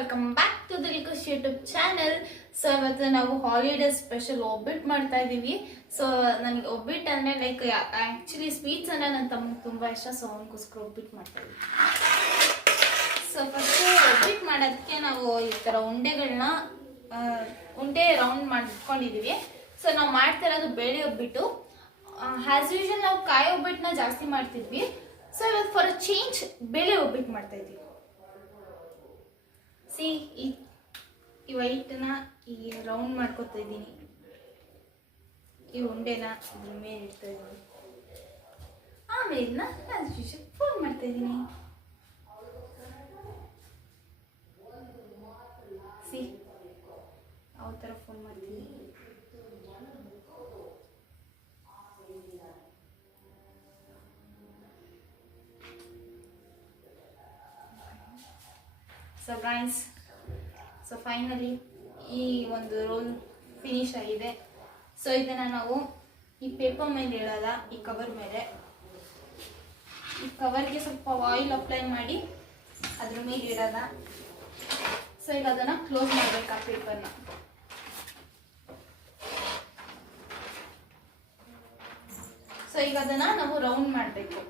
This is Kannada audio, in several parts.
Welcome back to the Likus YouTube channel. So ಇವತ್ತು ನಾವು ಹಾಲಿಡೇ ಸ್ಪೆಷಲ್ ಒಬ್ಬಿಟ್ಟು ಮಾಡ್ತಾ ಇದೀವಿ. ಸೊ ನನಗೆ ಒಬ್ಬಿಟ್ಟು ಅಂದ್ರೆ ಲೈಕ್ ಆಕ್ಚುಲಿ ಸ್ವೀಟ್ಸ್ ಅಂದ್ರೆ ನನ್ನ ತಮ್ಮಗೆ ತುಂಬಾ ಇಷ್ಟ. ಸೊ ಅವನಿಗೋಸ್ಕರ ಒಬ್ಬಿಟ್ಟು ಮಾಡ್ತಾ ಇದೀವಿ. ಸೊ ಫಸ್ಟ್ ಒಬ್ಬಿಟ್ಟು ಮಾಡೋದಕ್ಕೆ ನಾವು ಈ ತರ ಉಂಡೆ ರೌಂಡ್ ಮಾಡ್ಕೊಂಡಿದೀವಿ. ಸೊ ನಾವು ಮಾಡ್ತಾ ಇರೋದು ಬೇಳೆ ಒಬ್ಬಿಟ್ಟು. ಆಸ್ ಯೂಶುವಲ್ ನಾವು ಕಾಯಿ ಒಬ್ಬಿಟ್ಟನ್ನ ಜಾಸ್ತಿ ಮಾಡ್ತಿದ್ವಿ. ಸೊ ಇವತ್ತು ಫಾರ್ ಅ ಚೇಂಜ್ ಬೇಳೆ ಒಬ್ಬಿಟ್ಟು ಮಾಡ್ತಾ ಇದೀವಿ. ಸಿ ಈ ವೈಟ್ನ ಈ ರೌಂಡ್ ಮಾಡ್ಕೊತಾ ಇದ್ದೀನಿ. ಈ ಉಂಡೆನ ಅದ್ರ ಮೇಲೆ ಇಡ್ತಾ ಇದ್ದೀನಿ. ಆಮೇಲೆ ಇದನ್ನ ಆಸ್ ಯೂಶುವಲ್ ಫೋಲ್ಡ್ ಮಾಡ್ತಾ ಇದ್ದೀನಿ. ಸಿ ಯಾವ ಥರ ಫೋಲ್ಡ್ ಮಾಡ್ತೀನಿ. ಸೊ ಗೈಸ್, ಸೊ ಫೈನಲಿ ಈ ಒಂದು ರೋಲ್ ಫಿನಿಶ್ ಆಗಿದೆ. ಸೊ ಇದನ್ನ ನಾವು ಈ ಪೇಪರ್ ಮೇಲೆ ಇಡೋಲ್ಲ, ಈ ಕವರ್ ಮೇಲೆ. ಈ ಕವರ್ಗೆ ಸ್ವಲ್ಪ ಆಯಿಲ್ ಅಪ್ಲೈ ಮಾಡಿ ಅದ್ರ ಮೇಲೆ ಇಡೋದ. ಸೊ ಈಗ ಅದನ್ನ ಕ್ಲೋಸ್ ಮಾಡ್ಬೇಕು ಆ ಪೇಪರ್ನ. ಸೊ ಈಗ ಅದನ್ನ ನಾವು ರೌಂಡ್ ಮಾಡಬೇಕು.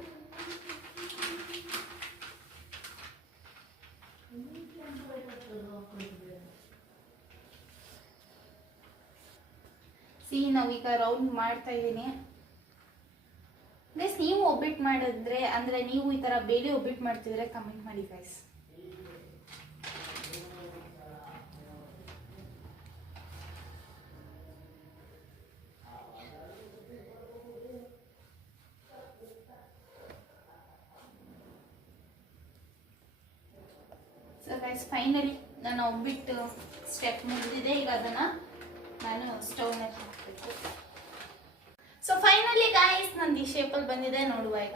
ನಾವೀಗ ರೌಂಡ್ ಮಾಡ್ತಾ ಇದ್ದೀನಿ. ಗೈಸ್, ನೀವು ಒಬ್ಬಿಟ್ಟು ಮಾಡಿದ್ರೆ ಅಂದ್ರೆ ನೀವು ಈ ತರ ಬೇಳೆ ಒಬ್ಬಿಟ್ಟು ಮಾಡ್ತಿದ್ರೆ ಕಮೆಂಟ್ ಮಾಡಿ ಗೈಸ್. ಸೊ ಗೈಸ್, ಫೈನಲಿ ನಾನು ಒಬ್ಬಿಟ್ಟು ಸ್ಟೆಪ್ ಮುಗಿದಿದೆ. ಈಗ ಅದನ್ನ ನಾನು ಸ್ಟವ್ ಮೇಲೆ ಹಾಕಬೇಕು. ಸೊ ಫೈನಲಿ ಗೈಸ್, ನಂದು ಈ ಶೇಪಲ್ಲಿ ಬಂದಿದೆ. ನೋಡುವ ಈಗ.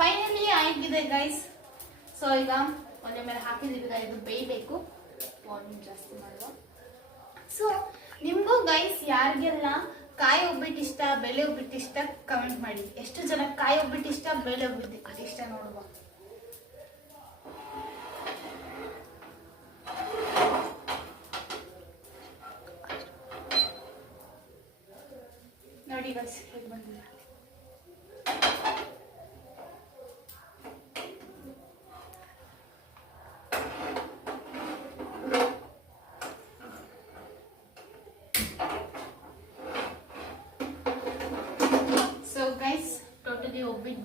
ಫೈನಲಿ ಆಗಿದೆ ಗೈಸ್. ಸೊ ಈಗ ಒಲೆ ಮೇಲೆ ಹಾಕಿದೀವಿ. ಇದು ಬೇಯಬೇಕು. ವಾಲ್ಯೂಮ್ ಜಾಸ್ತಿ ಮಾಡುವ. ಸೊ ನಿಮ್ಗೂ ಗೈಸ್ ಯಾರಿಗೆಲ್ಲ ಕಾಯಿ ಒಬ್ಬಿಟ್ಟು ಇಷ್ಟ, ಬೇಳೆ ಒಬ್ಬಿಟ್ಟು ಇಷ್ಟ ಕಮೆಂಟ್ ಮಾಡಿ. ಎಷ್ಟು ಜನ ಕಾಯಿ ಒಬ್ಬಿಟ್ಟು ಇಷ್ಟ, ಬೇಳೆ ಒಬ್ಬಿಟ್ಟು ಇಷ್ಟ ನೋಡುವ. ನೋಡಿ ಗೈಸ್ ಹೇಗೆ ಬಂದಿದೆ.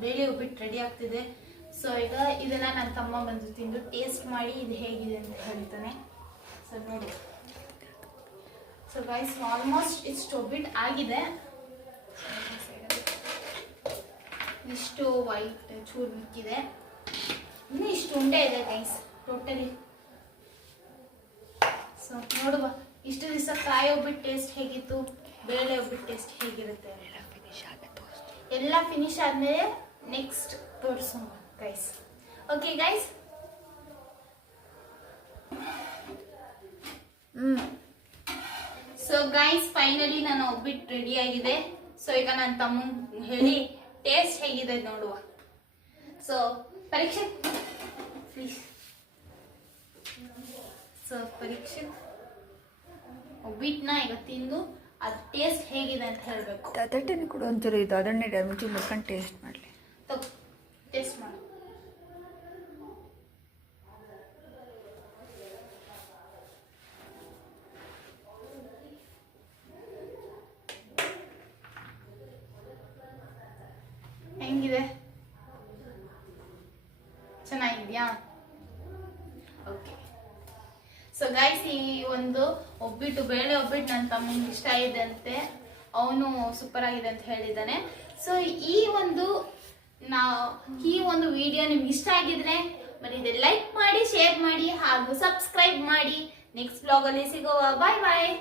ಬೇಳೆ ಒಬ್ಬಿಟ್ಟು ರೆಡಿ ಆಗ್ತಿದೆ. ಸೊ ಈಗ ಇದನ್ನ ನನ್ನ ತಮ್ಮ ಬಂದು ತಿಂದು ಟೇಸ್ಟ್ ಮಾಡಿ ಇದು ಹೇಗಿದೆ ಅಂತ ಹೇಳ್ತಾನೆ. ಸೊ ನೋಡಿ. ಸೊ ಗೈಸ್, ಆಲ್ಮೋಸ್ಟ್ ಇಷ್ಟು ಒಬ್ಬಿಟ್ಟು ಆಗಿದೆ. ಇಷ್ಟು ವೈಟ್ ಚೂರು ಮಿಕ್ಕಿದೆ. ಇನ್ನು ಇಷ್ಟು ಉಂಡೆ ಇದೆ ಗೈಸ್ ಟೋಟಲಿ. ಸೊ ನೋಡುವ ಇಷ್ಟು ದಿವಸ ಕಾಯಿ ಒಬ್ಬಿಟ್ಟು ಟೇಸ್ಟ್ ಹೇಗಿತ್ತು, ಬೇಳೆ ಒಬ್ಬಿಟ್ಟು ಟೇಸ್ಟ್ ಹೇಗಿರುತ್ತೆ. ಎಲ್ಲ ಫಿನಿಶ್ ಆದ್ಮೇಲೆ ನೆಕ್ಸ್ಟ್ ತೋರಿಸೋಣ guys. Okay guys. So guys, finally ನಾನು ಒಬ್ಬಿಟ್ಟು ರೆಡಿ ಆಗಿದೆ. ಸೊ ಈಗ ನನ್ನ ತಮ್ಮ ಹೇಳಿ ಟೇಸ್ಟ್ ಹೇಗಿದೆ ನೋಡುವ. ಸೊ ಪರೀಕ್ಷೆ ಪ್ಲೀಸ್. ಸೊ ಪರೀಕ್ಷೆ ಒಬ್ಬಿಟ್ಟನ್ನ ಈಗ ತಿಂದು ಅದು ಟೇಸ್ಟ್ ಹೇಗಿದೆ ಅಂತ ಹೇಳಬೇಕು. ಅದಟ್ಟೆ ಕೂಡ ಒಂಚೂರು ಇದು ಅದನ್ನೇ ಮುಂಚೆ ಮುರ್ಕೊಂಡು ಟೇಸ್ಟ್ ಮಾಡಲಿ. ಟೇಸ್ಟ್ ಮಾಡಿ. ಹೆಂಗಿದೆ? ಚೆನ್ನಾಗಿದ್ಯಾ? ಓಕೆ. ಸೊ ಗೈಸ್, ಈ ಒಂದು ಒಬ್ಬಿಟ್ಟು ಬೇಳೆ ಒಬ್ಬಿಟ್ಟು ನನ್ನ ತಮ್ಮನಿಗೆ ಇಷ್ಟ ಇದೆ ಅಂತೆ. ಅವನು ಸೂಪರ್ ಆಗಿದೆ ಅಂತ ಹೇಳಿದ್ದಾನೆ. ಸೊ ಈ ಒಂದು ವಿಡಿಯೋ ನಿಮ್ಗೆ ಇಷ್ಟ ಆಗಿದ್ರೆ ಮರೀದೆ ಲೈಕ್ ಮಾಡಿ, ಶೇರ್ ಮಾಡಿ ಹಾಗೂ ಸಬ್ಸ್ಕ್ರೈಬ್ ಮಾಡಿ. ನೆಕ್ಸ್ಟ್ ಬ್ಲಾಗ್ ಅಲ್ಲಿ ಸಿಗೋವ. ಬಾಯ್ ಬಾಯ್.